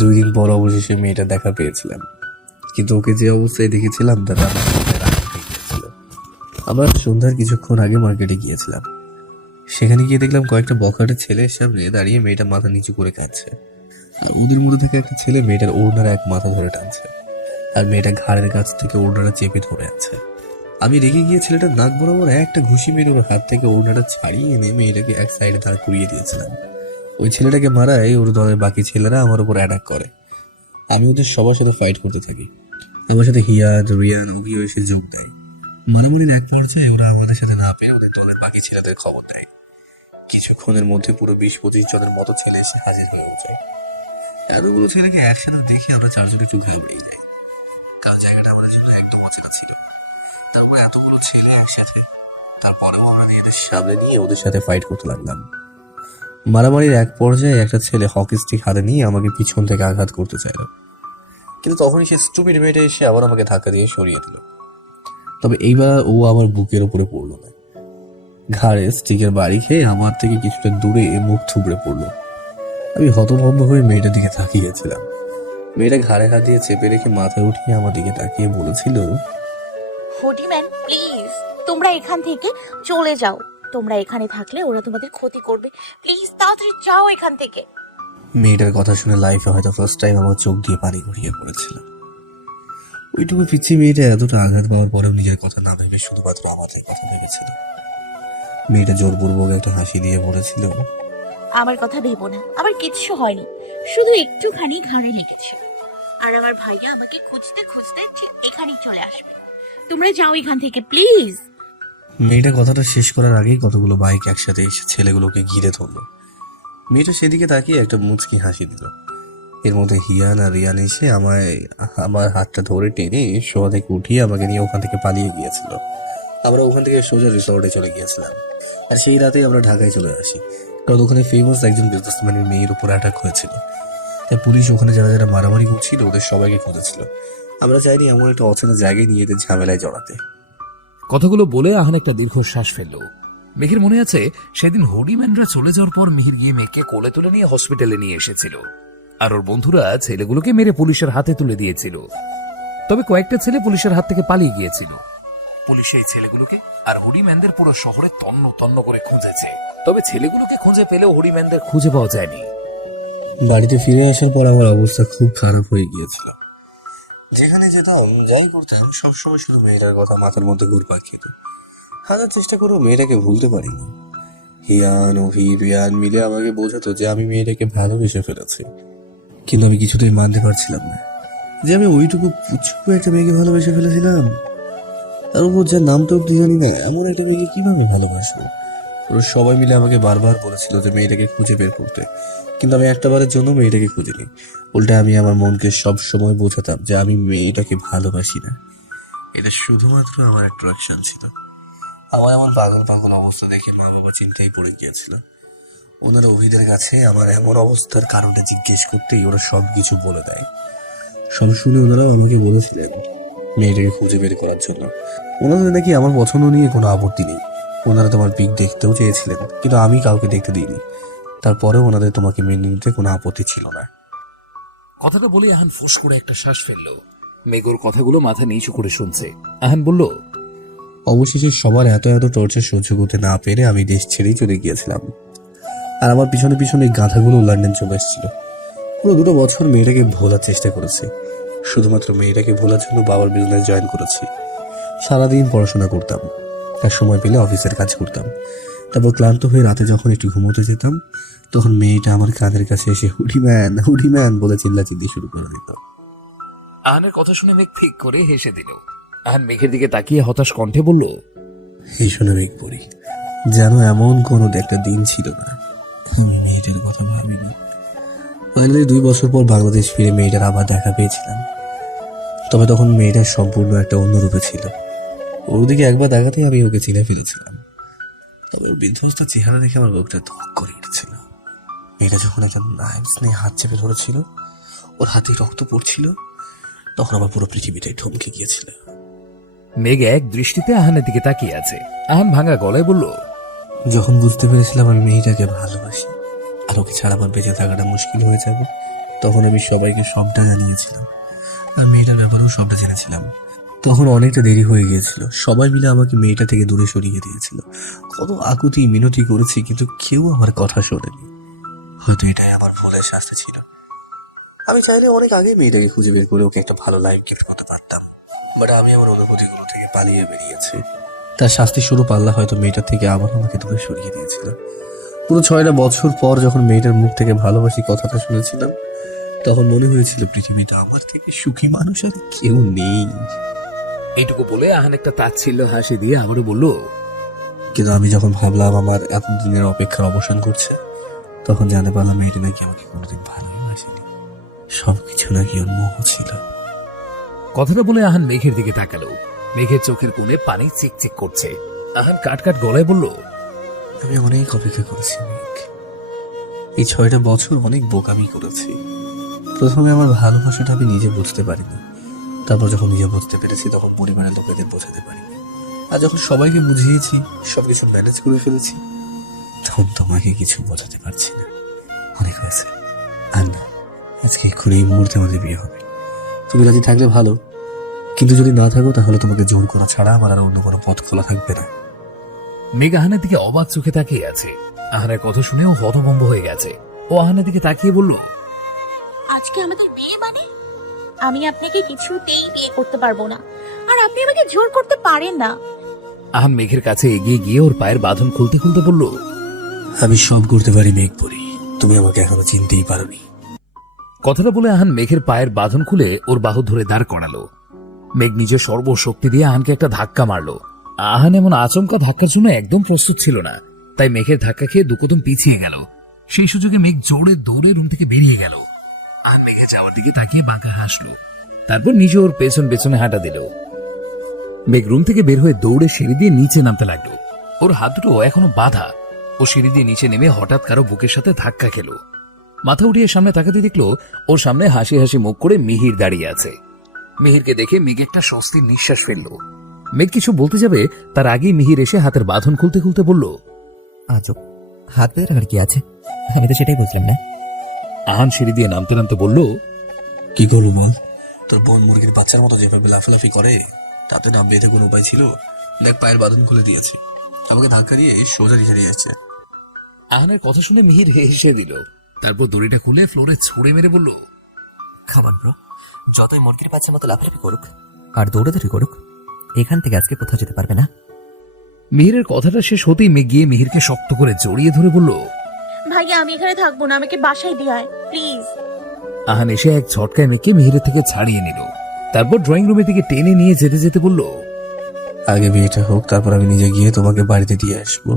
2 দিন পর অবশেষে মেয়েটা দেখা পেয়েছিলাম, কিন্তু ওকে যে অবস্থায় দেখেছিলাম তাতে আমার মনে রাগ উঠে গিয়েছিল। আবার সন্ধ্যার কিছুক্ষণ আগে মার্কেটে গিয়েছিলাম। সেখানে গিয়ে দেখলাম কয়েকটা বখাটে ছেলের সামনে দাঁড়িয়ে মেয়েটা মাথা নিচু করে কাঁদছে, আর ওদের মধ্যে থেকে একটা ছেলে মেয়েটার ওড়নার এক মাথা ধরে টানছে, আর মেয়েটা ঘাড়ের কাছ থেকে ওড়নাটা চেপে ধরে আছে। আমি রেগে গিয়ে ছেলেটার নাক বরাবর একটা ঘুষি মেরে ওর হাত থেকে ওড়নাটা ছাড়িয়ে এনে মেয়েটাকে এক সাইডে দাঁড় করিয়ে দিয়েছিলাম। ওই ছেলেটাকে মারায় ওর দলের বাকি ছেলেরা আমার উপর অ্যাটাক করে। আমি ওদের সবার সাথে ফাইট করতে থাকি। আমার সাথে হিয়াদ, রিয়ান, অভিও এসে যোগ দেয়। মারামারির এক পর্যায়ে ওরা আমাদের সাথে না পেরে ওদের দলের বাকি ছেলেদের খবর দেয়। কিছুক্ষণের মধ্যে পুরো 20-25 জনের মতো ছেলে এসে হাজির হয়ে যায়। এতগুলো ছেলেকে একসাথে দেখে আমরা চারজন একটু ঘাবড়েই যাই, কারণ জায়গাটা আমাদের জন্য একদম অচেনা ছিল। তারপর এতগুলো ছেলে একসাথে, তারপরেও আমরা নিজেদের সামনে নিয়ে ওদের সাথে ফাইট করতে লাগলাম। মারামারির এক পর্যায়ে একটা ছেলে হকি স্টিক হাতে নিয়ে আমাকে পিছন থেকে আঘাত করতে চাইল, কিন্তু তখনই সে স্টুপিড মেয়েটা এসে আবার আমাকে ধাক্কা দিয়ে সরিয়ে দিল। তবে এইবার ও আমার বুকের উপরে পড়লো না, ঘাড়ে স্টিকের বাড়ি খেয়ে আমার থেকে কিছুটা দূরে মুখ থুবড়ে পড়লো। আমি হতভম্ব হয়ে মেয়েটার দিকে তাকিয়েছিলাম। মেয়েটা ঘাড়ে হাত দিয়ে চেপে রেখে মাথায় উঠিয়ে আমার দিকে তাকিয়ে বলেছিল, হোডিম্যান প্লিজ তোমরা এখান থেকে চলে যাও। তোমরা এখানে থাকলে ওরা তোমাদের ক্ষতি করবে। প্লিজ তাড়াতাড়ি যাও এখান থেকে। মেয়েটার কথা শুনে লাইফে হয়তো ফার্স্ট টাইম আমার চোখ দিয়ে পানি গড়িয়ে পড়েছিল। ওইটুকু পিচ্ছি মেয়েটা এতটা আঘাত পাওয়ার পরেও নিজের কথা না ভেবে শুধুমাত্র আমাদের কথা ভেবেছিল। মেয়েটা জোরপূর্বক একটা হাসি দিয়ে বলেছিল, আমার কথা ভেবো না, আমার কিচ্ছু হয়নি, শুধু একটুখানি ঘাড়ে লেগেছিল। আর আমার ভাইয়া আমাকে খুঁজতে খুঁজতে ঠিক এখানেই চলে আসবে। তোমরা যাও এখান থেকে প্লিজ। মেয়েটা কথাটা শেষ করার আগেই কতগুলো বাইক একসাথে এসে ছেলেগুলোকে ঘিরে ধরলো। মেয়েটা সেদিকে তাকিয়ে একটা মুচকি হাসি দিল। এর মধ্যে হিয়ান আর রিয়ান এসে আমার হাতটা ধরে টেনে শোয়া থেকে উঠিয়ে আমাকে নিয়ে ওখান থেকে পালিয়ে গিয়েছিল। আমরা ওখান থেকে সোজা রিসর্টে চলে গিয়েছিলাম, আর সেই রাতেই আমরা ঢাকায় চলে আসি, কারণ ওখানে ফেমাস একজন বিজনেসম্যানের মেয়ের উপর অ্যাটাক হয়েছিল। তাই পুলিশ ওখানে যারা যারা মারামারি করছিল ওদের সবাইকে খুঁজেছিল। আমরা চাইনি এমন একটা অচেনা জায়গায় নিয়ে এদের ঝামেলায় জড়াতে। কথাগুলো বলে আহান একটা দীর্ঘশ্বাস ফেলল। মেঘের মনে আছে সেদিন হোডিম্যানরা চলে যাওয়ার পর মিহির গিয়ে মেঘকে কোলে তুলে নিয়ে হসপিটালে নিয়ে এসেছিল, আর ওর বন্ধুরা ছেলেগুলোকে মেরে পুলিশের হাতে তুলে দিয়েছিল। তবে কয়েকটা ছেলে পুলিশের হাত থেকে পালিয়ে গিয়েছিল। পুলিশ এই ছেলেগুলোকে আর হোডিম্যানদের পুরো শহরে তন্ন তন্ন করে খুঁজেছে, তবে ছেলেগুলোকে খুঁজে পেলেও হোডিম্যানদের খুঁজে পাওয়া যায়নি। বাড়িতে ফিরে আসার পর আমার অবস্থা খুব খারাপ হয়ে গিয়েছিল। যেখানে যেতাম, যাই করতাম, সবসময় শুধু মেয়েটার কথা মাথার মধ্যে ঘুরপাক খেত। হাজার চেষ্টা করেও মেয়েটাকে ভুলতে পারিনি। হিয়ান, ওহি, রিয়ান মিলে আমাকে বোঝাতো যে আমি মেয়েটাকে ভালোবেসে ফেলেছি, কিন্তু আমি কিছুতেই মানতে পারছিলাম না যে আমি ওইটুকু পুচকু একটা মেয়েকে ভালোবেসে ফেলেছিলাম। তার উপর যার নাম তো অব্দি জানি না, এমন একটা মেয়েকে কিভাবে ভালোবাসবো? ওরা সবাই মিলে আমাকে বারবার বলেছিল যে মেয়েটাকে খুঁজে বের করতে, কিন্তু আমি একটাবারের জন্য মেয়েটাকে খুঁজিনি। উল্টে আমি আমার মনকে সব সময় বোঝাতাম যে আমি মেয়েটাকে ভালোবাসি না, এটা শুধুমাত্র আমার অ্যাট্রাকশন ছিল। আমার এমন পাগল পাগল অবস্থা দেখে মা বাবা চিন্তায় পড়ে গিয়েছিল। ওনারা অভিদের কাছে আমার এমন অবস্থার কারণটা জিজ্ঞেস করতেই ওরা সব কিছু বলে দেয়। সব শুনে ওনারাও আমাকে বলেছিলেন মেয়েটাকে খুঁজে বের করার জন্য। ওনাদের নাকি আমার পছন্দ নিয়ে কোনো আপত্তি নেই। ওনারা তোমার পিক দেখতেও চেয়েছিলেন, কিন্তু আমি কাউকে দেখতে দিইনি। তারপরেও ওনাদের তোমাকে মেনে নিতে কোনো আপত্তি ছিল না। কথাটা বলে আহান ফোঁস করে একটা শ্বাস ফেলল। মেঘর কথাগুলো মাথা নিচু করে শুনছে। আহান বলল, অবশেষে সবার এত এত টর্চার সহ্য করতে না পেরে আমি দেশ ছেড়েই চলে গিয়েছিলাম, আর আমার পিছনে পিছনে গাধাগুলো লন্ডন চলে এসেছিল। পুরো 2 বছর মেয়েটাকে ভোলার চেষ্টা করেছি। শুধুমাত্র মেয়েটাকে ভোলার জন্য বাবার বিজনেস জয়েন করেছি। সারাদিন পড়াশোনা করতাম, তার সময় পেলে অফিসের কাজ করতাম। তারপর ক্লান্ত হয়ে রাতে যখন একটু ঘুমোতে যেতাম, তখন মেয়েটা আমার কাঁধের কাছে এসে হুডিম্যান হুডিম্যান বলে চিল্লাচিল্লি শুরু করে দিত। আহানের কথা শুনে মেঘ ঠিক করে হেসে দিল। আহান মেঘের দিকে তাকিয়ে হতাশ কণ্ঠে বলল, এই শুনে মেঘ পড়ি, যেন এমন কোনো একটা দিন ছিল না আমি মেয়েটার কথা ভাবিনি। ফাইনালি 2 বছর পর বাংলাদেশ ফিরে মেয়েটার আবার দেখা পেয়েছিলাম। তবে তখন মেয়েটার সম্পূর্ণ একটা অন্য রূপে ছিল। ওর দিকে একবার দেখাতেই আমি ওকে চিনে ফেলেছিলাম। তবে ওর বিধ্বস্ত চেহারা দেখে আমার বুকটা ধক করে উঠেছিল। মেয়েটা যখন একটা নাইফ নিয়ে হাত চেপে ধরেছিল, ওর হাতে রক্ত পড়ছিল, তখন আমার পুরো পৃথিবীটাই থমকে গিয়েছিল। মেঘ এক দৃষ্টিতে আহানের দিকে তাকিয়ে আছে। আহান ভাঙা গলায় বলল, যখন বুঝতে পেরেছিলাম আমি মেয়েটাকে ভালোবাসি আর ওকে ছাড়া আমার বেঁচে থাকাটা মুশকিল হয়ে যাবে, তখন আমি সবাইকে সবটা জানিয়েছিলাম, আর মেয়েটার ব্যাপারেও সবটা জেনেছিলাম। তখন অনেকটা দেরি হয়ে গিয়েছিল, সবাই মিলে আমাকে মেয়েটা থেকে দূরে সরিয়ে দিয়েছিল। কত আকুতি মিনতি করেছি, কিন্তু কেউ আমার কথা শোনেনি। হয়তো এটাই আমার ভুলের শাস্তি ছিল। আমি চাইলে অনেক আগে মেয়েটাকে খুঁজে বের করে ওকে একটা ভালো লাইফ গিফট করতে পারতাম, বাট আমি আমার অনুভূতিগুলো থেকে পালিয়ে বেরিয়েছি। তার শাস্তি স্বরূপ আল্লাহ হয়তো মেয়েটার থেকে আবার আমাকে দূরে সরিয়ে দিয়েছিল। পুরো 6টা বছর পর যখন মেয়েটার মুখ থেকে ভালোবাসি কথাটা শুনেছিলাম, তখন মনে হয়েছিল পৃথিবীতে আমার থেকে সুখী মানুষ আর কেউ নেই। এইটুকু বলে আহান একটা তাচ্ছিল্য হাসি দিয়ে আবারও বলল, কিন্তু আমি যখন ভাবলাম আমার এতদিনের অপেক্ষার অবসান করছে, তখন জানতে পারলাম মেয়েটা নাকি আমাকে কোনোদিন ভালোই বাসেনি, সবকিছু নাকি ওর মোহ ছিল। কথাটা বলে আহান মেঘের দিকে তাকালো। মেঘের চোখের কোণে পানি চিকচিক করছে। আহান কাট কাট গলায় বলল, আমি অনেক অপেক্ষা করেছি মেঘ, এই 6টা বছর অনেক বোকামি করেছি। প্রথমে আমার ভালোবাসাটা আমি নিজে বুঝতে পারিনি, তারপর যখন নিজে বুঝতে পেরেছি তখন পরিবারের লোকেদের বোঝাতে পারিনি, আর যখন সবাইকে বুঝিয়েছি, সবকিছু ম্যানেজ করে ফেলেছি, তখন তোমাকে কিছু বোঝাতে পারছি না। অনেক হয়েছে, আর না, আজকে এক্ষুনি এই মুহূর্তে আমাদের বিয়ে হবে। তুমি রাজি থাকলে ভালো, কিন্তু যদি না থাকো তাহলে তোমাকে জোর করা ছাড়া আমার আর অন্য কোনো পথ খোলা থাকবে না। মেঘ আহানের দিকে অবাক চোখে তাকিয়ে আছে। আহানের কথা শুনেও হতভম্ব হয়ে গেছে। ও আহানের দিকে তাকিয়ে বলল, আজকে আমাদের বিয়ে মানে? আমি আপনাকে কিছুতেই বিয়ে করতে পারবো না, আর আপনি আমাকে জোর করতে পারেন না। আহান মেঘের কাছে এগিয়ে গিয়ে ওর পায়ের বাঁধন খুলতে খুলতে বলল, আমি সব করতে পারি মেঘ পরি, তুমি আমাকে এখনো চিনতেই পারোনি। কথাটা বলে আহান মেঘের পায়ের বাঁধন খুলে ওর বাহু ধরে দাঁড় করালো। মেঘ নিজের সর্বশক্তি দিয়ে আহানকে একটা ধাক্কা মারলো। আহান এমন আচমকা ধাক্কার জন্য একদম প্রস্তুত ছিল না, তাই মেঘের ধাক্কা খেয়ে দুকদম পিছিয়ে গেল। সেই সুযোগে মেঘ জোরে দৌড়ে রুম থেকে বেরিয়ে গেল। আহান মেঘে যাওয়ার দিকে তাকিয়ে বাঁকা হাসলো, তারপর নিজে ওর পেছন পেছনে হাঁটা দিল। মেঘ রুম থেকে বের হয়ে দৌড়ে সিঁড়ি দিয়ে নিচে নামতে লাগলো। ওর হাত দুটো এখনো বাঁধা। ও সিঁড়ি দিয়ে নিচে নেমে হঠাৎ কারো বুকের সাথে ধাক্কা খেলো। মাথা উঠিয়ে সামনে তাকাতে দেখলো ওর সামনে হাসি হাসি মুখ করে মিহির দাঁড়িয়ে আছে। মিহিরকে দেখে মেঘ একটা স্বস্তির নিঃশ্বাস ফেললো। মেঘ কিছু বলতে যাবে তার আগেই মিহির এসে হাতের বাঁধন খুলতে খুলতে বলল, আজব, হাত পেতে রাখার কি আছে? আমি তো সেটাই বুঝলাম না। আহান সিঁড়ি দিয়ে নামতে নামতে বলল, কি করবো বল? তোর বোন মুরগির বাচ্চার মতো যেভাবে লাফালাফি করে, তাতে না বেঁধে কোনো উপায় ছিল? দেখ, পায়ের বাঁধন খুলে দিয়েছি, আমাকে ধাক্কা দিয়ে সোজা নিচে দিয়ে যাচ্ছে। আহানের কথা শুনে মিহির হেসে দিল। তারপর দড়িটা খুলে ফ্লোরে ছুঁড়ে মেরে বলল, খাবার ব্রো, যতই মুরগির বাচ্চার মতো লাফালাফি করুক আর দৌড়াদৌড়ি করুক, এখান থেকে আজকে কোথাও যেতে পারবে না। মিহিরের কথাটা শেষ হতেই মেঘ গিয়ে মিহিরকে শক্ত করে জড়িয়ে ধরে বলল, ভাইয়া আমি এখানে থাকবো না, আমাকে বাসায় দিয়ে আয় প্লিজ। আহান এসে এক ঝটকায় মেঘকে মিহিরের থেকে ছাড়িয়ে নিল। তারপর ড্রয়িং রুমের দিকে টেনে নিয়ে যেতে যেতে বলল, আগে বিয়েটা হোক, তারপর আমি নিজে গিয়ে তোমাকে বাড়িতে দিয়ে আসবো।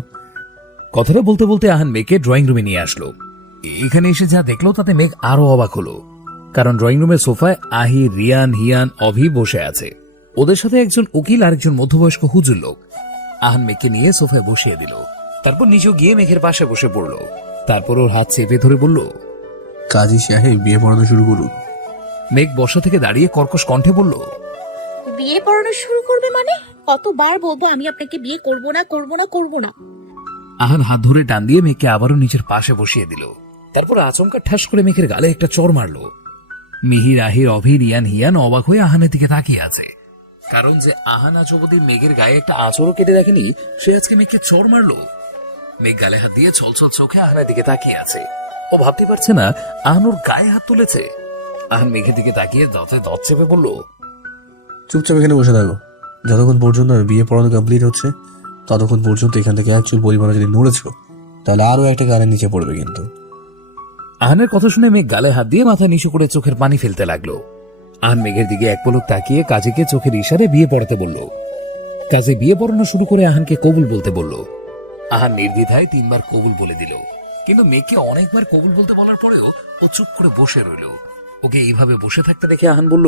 কথাটা বলতে বলতে আহান মেঘকে ড্রয়িং রুমে নিয়ে আসলো। এখানে এসে যা দেখলো তাতে মেঘ আরো অবাক হলো, কারণ ড্রয়িং রুমের সোফায় আহি, রিয়ান, হিয়ান, অভি বসে আছে। ওদের সাথে একজন উকিল আর একজন মধ্যবয়স্ক হুজুর লোক। আহান মেঘকে নিয়ে সোফায় বসিয়ে দিল। তারপর নিজেও গিয়ে মেঘের পাশে বসে পড়ল। তারপর ওর হাত চেপে ধরে বলল, কাজী সাহেব বিয়ে পড়ানো শুরু করুন। মেঘ বসা থেকে দাঁড়িয়ে কর্কশ কণ্ঠে বলল, বিয়ে পড়ানো শুরু করবে মানে? কতবার বলবো আমি আপনাকে বিয়ে করব না, করব না, করব না। আহান হাত ধরে টান দিয়ে মেঘকে আবারও নিজের পাশে বসিয়ে দিল। তারপর আচমকা ঠাস করে মেঘের গালে একটা চড় মারল। মিহির, আহির, অভি, রিয়ান, হিয়ান অবাক হয়ে আহানের দিকে তাকিয়ে আছে, কারণ যে আহান আজ অবধি মেঘের গায়ে একটা আঁচড়ও কেটে দেখেনি, সে আজকে মেঘকে চড় মারলো। মেঘ গালে হাত দিয়ে ছলছল চোখে আহানের দিকে তাকিয়ে আছে। ও ভাবতে পারছে না আহান ওর গায়ে হাত তুলেছে। আহান মেঘের দিকে তাকিয়ে দাঁতে দাঁত চেপে বলল, চুপচাপ এখানে বসে থাকো, যতক্ষণ পর্যন্ত বিয়ে পড়ানো কমপ্লিট হচ্ছে ততক্ষণ পর্যন্ত এখান থেকে এক চুল পরিমাণে যদি নড়েছ তাহলে আরো একটা গানের নিচে পড়বে কিন্তু। আহানের কথা শুনে মেঘ গালে হাত দিয়ে মাথা নিচু করে চোখের পানি ফেলতে লাগলো। আহান মেঘের দিকে এক পলক তাকিয়ে কাজীকে চোখের ইশারে বিয়ে পড়াতে বলল। কাজী বিয়ে পড়ানো শুরু করে আহানকে কবুল বলতে বলল। আহান নির্দ্বিধায় 3বার কবুল বলে দিল, কিন্তু মেঘকে অনেকবার কবুল বলতে বলার পরেও ও চুপ করে বসে রইল। ওকে এইভাবে বসে থাকতে দেখে আহান বলল,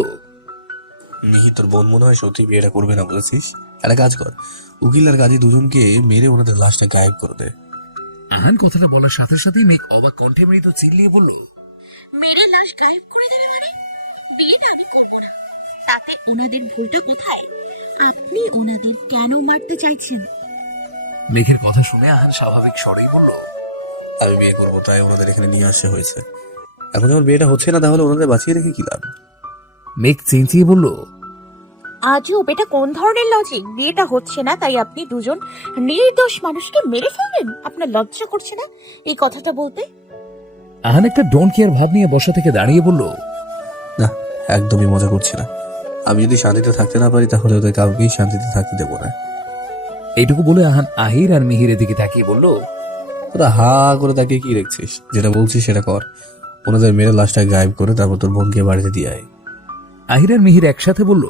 মিহি, তোর বোন মনে হয় সত্যি বিয়েটা করবে না বলেছিস? একটা কাজ কর, উকিল আর কাজী দুজনকে মেরে ওনাদের লাশটা গায়েব করে দে। আহান কথাটা বলার সাথে সাথেই মেঘ অবাক কণ্ঠে মৃত চিল্লিয়ে বলল, মেরে লাশ গায়েব করে দেবে মানে? বিয়েটা আমি করবো না। তাতে ওনাদের ভুলটা কোথায়? আপনি ওনাদের কেন মারতে চাইছেন? মেঘের কথা শুনে আহান স্বাভাবিক স্বরেই বলল, আমি বিয়ে করবো তাই ওনাদের এখানে নিয়ে আসা হয়েছে। এখন যখন বিয়েটা হচ্ছে না তাহলে ওনাদের বাঁচিয়ে রেখে কি লাভ? মেঘ চেঁচিয়ে বলল, আজব, এটা কোন ধরনের লজিক? বিয়েটা হচ্ছে না তাই আপনি দুজন নির্দোষ মানুষকে মেরে ফেলবেন? আপনার লজ্জা করছে না এই কথাটা বলতে? আহান একটা ডোন্ট কেয়ার ভাব নিয়ে বসা থেকে দাঁড়িয়ে বলল, না, একদমই মজা করছি না। আমি যদি শান্তিতে থাকতে না পারি তাহলে ওদের কাউকেই শান্তিতে থাকতে দেবো না। এইটুকু বলে আহান আহির আর মিহিরের দিকে তাকিয়ে বলল, তোরা হা করে তাকিয়ে কি দেখছিস? যেটা বলছিস সেটা কর। ওনাদের মেরে লাশটা গায়েব করে তারপর তোর বোনকে বাড়িতে দিয়ে আয়। আহির আর মিহির একসাথে বলল।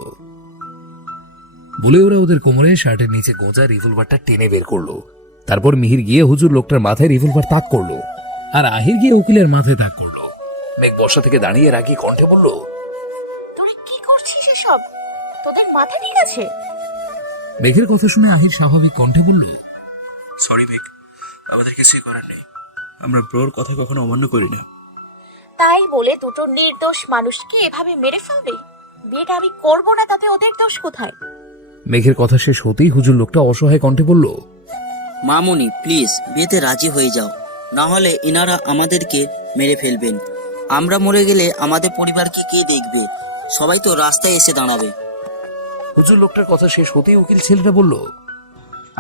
বলে ওরা ওদের কোমরে শার্টের নিচে গোঁজা রিভলভারটা টেনে বের করলো। তারপর মিহির গিয়ে হুজুর লোকটার মাথায় রিভলভার তাক করলো, আর আহির গিয়ে উকিলের মাথায় তাক করলো। মেঘ বর্ষা থেকে দাঁড়িয়ে রাগি কণ্ঠে বলল, তোরা কি করছিস এসব? তোদের মাথা ঠিক আছে? মেঘের কথা শুনে আহির স্বাভাবিক কণ্ঠে বলল, সরি মেঘ, আমাদের কিছুই করার নেই। আমরা ব্রোর কথা কখনো অমান্য করি না। তাই বলে দুটো নির্দোষ মানুষকে এভাবে মেরে ফেলবে? বিয়েটা আমি করব না, তাতে ওদের দোষ কোথায়? মেঘের কথা শেষ হতেই হুজুর লোকটা অসহায় কণ্ঠে বলল, মামুনি প্লিজ বিয়েতে রাজি হয়ে যাও, না হলে ইনারা আমাদেরকে মেরে ফেলবেন। আমরা মরে গেলে আমাদের পরিবারকে কে দেখবে? সবাই তো রাস্তায় এসে দাঁড়াবে। হুজুর লোকটার কথা শেষ হতেই উকিল ছেলেটা বলল,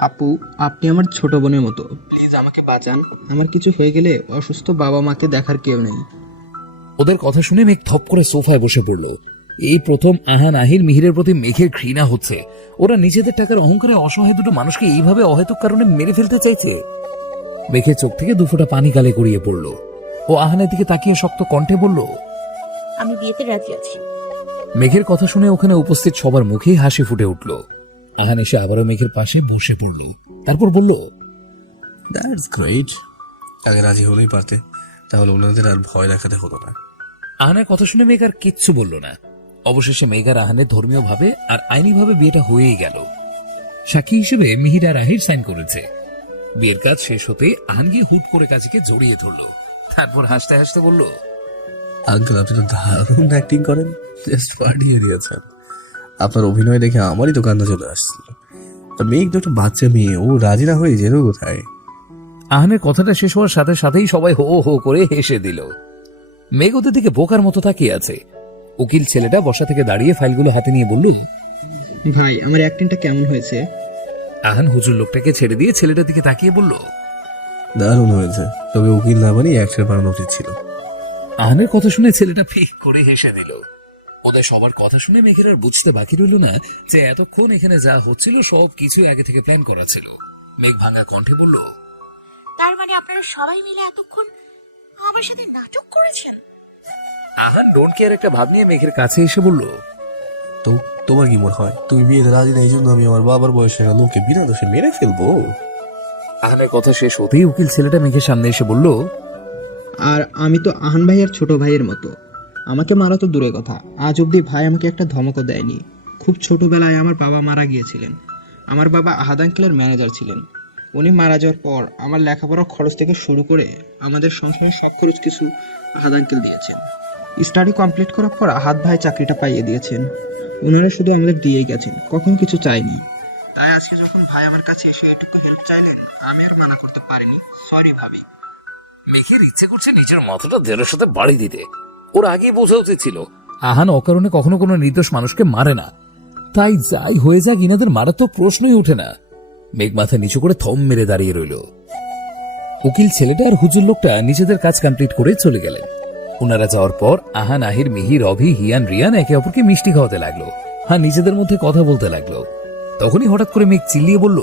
আপু, আপনি আমার ছোট বোনের মতো, প্লিজ আমাকে বাঁচান। আমার কিছু হয়ে গেলে অসুস্থ বাবা মাকে দেখার কেউ নেই। ওদের কথা শুনে মেঘ থপ করে সোফায় বসে পড়ল। এই প্রথম আহান আহির মিহিরের প্রতি মেঘের ঘৃণা হচ্ছে। ওরা নিজেদের টাকার অহংকারে অসহায় দুটো মানুষকে এইভাবে অহেতুক কারণে মেরে ফেলতে চাইছে। মেঘের চোখ থেকে দুফোঁটা পানি গালে গড়িয়ে পড়ল। ও আহানের দিকে তাকিয়ে শক্ত কণ্ঠে বলল, আমি বিয়েতে রাজি আছি। মেঘের কথা শুনে ওখানে উপস্থিত সবার মুখেই হাসি ফুটে উঠল। আহান এসে আবারও মেঘের পাশে বসে পড়ল। তারপর বলল, দ্যাটস গ্রেট। আগে রাজি হলেই পারতে, তাহলে ওনাদের আর ভয় দেখাতে হতো না। আহানের কথা শুনে মেঘ আর কিচ্ছু বলল না। অবশেষে মেঘ আর আহানের ধর্মীয় ভাবে আর আইনি ভাবে বিয়েটা হয়েই গেল। সাক্ষী হিসেবে মিহির আর আহির সাইন করেছে। বিয়ের কাজ শেষ হতে আহান গিয়ে হুট করে কাজীকে জড়িয়ে ধরল। তারপর হাসতে হাসতে বলল, আঙ্কেল, আপনি তো দারুণ অ্যাক্টিং করেন, জাস্ট পাঠিয়ে দিয়েছেন। আপনার অভিনয় দেখে আমারই তো কান্না চলে আসছিল। তা মেঘ তো একটা বাচ্চা মেয়ে, ও রাজি না হয়ে যেত কোথায়? আহানের কথাটা শেষ হওয়ার সাথে সাথেই সবাই হো হো করে হেসে দিল। মেঘ ওদের দিকে বোকার মতো তাকিয়ে আছে। উকিল ছেলেটা বসা থেকে দাঁড়িয়ে ফাইলগুলো হাতে নিয়ে বলল, ভাই, আমার অ্যাক্টিংটা কেমন হয়েছে? আহান হুজুর লোকটাকে ছেড়ে দিয়ে ছেলেটার দিকে তাকিয়ে বলল, দারুণ হয়েছে, তবে উকিল না বানিয়ে অ্যাক্টর বানানো উচিত ছিল। আহানের কথা শুনে ছেলেটা ফিক করে হেসে দিল। ওদের সবার কথা শুনে মেঘের আর বুঝতে বাকি রইল না যে এতক্ষণ এখানে যা হচ্ছিল সব কিছু আগে থেকে প্ল্যান করা ছিল। মেঘ ভাঙা কণ্ঠে বলল, তার মানে আপনারা সবাই মিলে এতক্ষণ আমার সাথে নাটক করেছেন? আহান ডোন্ট কেয়ার একটা ভাব নিয়ে মেঘের কাছে এসে বলল, তো তোমার কি মনে হয় তুমি বিয়েতে রাজি না এই জন্য আমি আমার বাবার বয়সের লোককে বিনা দোষে মেরে ফেলবো? আহানের কথা শেষ হতেই উকিল ছেলেটা মেঘের সামনে এসে বলল, আর আমি তো আহান ভাইয়ের ছোট ভাইয়ের মতো, আমাকে মারা তো দূরে কথা, আজ অবধি ভাই আমাকে একটা ধমকও দেয়নি। খুব ছোটবেলায় আমার বাবা মারা গিয়েছিলেন। আমার বাবা আহাদ আঙ্কেলের ম্যানেজার ছিলেন। উনি মারা যাওয়ার পর আমার লেখাপড়ার খরচ থেকে শুরু করে আমাদের সংসারের সব খরচ কিছু আহাদ আঙ্কেল দিয়েছেন। স্টাডি কমপ্লিট করার পর আহাদ ভাই চাকরিটা পাইয়ে দিয়েছেন। ওনারা শুধু আমাদের দিয়েই গেছেন, কখনো কিছু চাইনি। তাই আজকে যখন ভাই আমার কাছে এসে এটুকু হেল্প চাইলেন, আমি আর মানা করতে পারিনি। সরি ভাবি। মেঘের ইচ্ছে করছে নিজের মাথাটা দেড়ের সাথে বাড়ি দিতে। ওর আগেই বোঝা উচিত ছিল আহান অকারণে কখনো কোনো নির্দোষ মানুষকে মারে না। তাই যাই হয়ে যাক, ইনাদের মারা তো প্রশ্নই ওঠে না। মেঘ মাথা নিচু করে থম মেরে দাঁড়িয়ে রইল। উকিল ছেলেটা আর হুজুর লোকটা নিজেদের কাজ কমপ্লিট করে চলে গেলেন। ওনারা যাওয়ার পর আহান, আহির, মিহির, অভি, হিয়ান, রিয়ান একে অপরকে মিষ্টি খাওয়াতে লাগলো। হ্যাঁ, নিজেদের মধ্যে কথা বলতে লাগলো। তখনই হঠাৎ করে মেঘ চিল্লিয়ে বলল,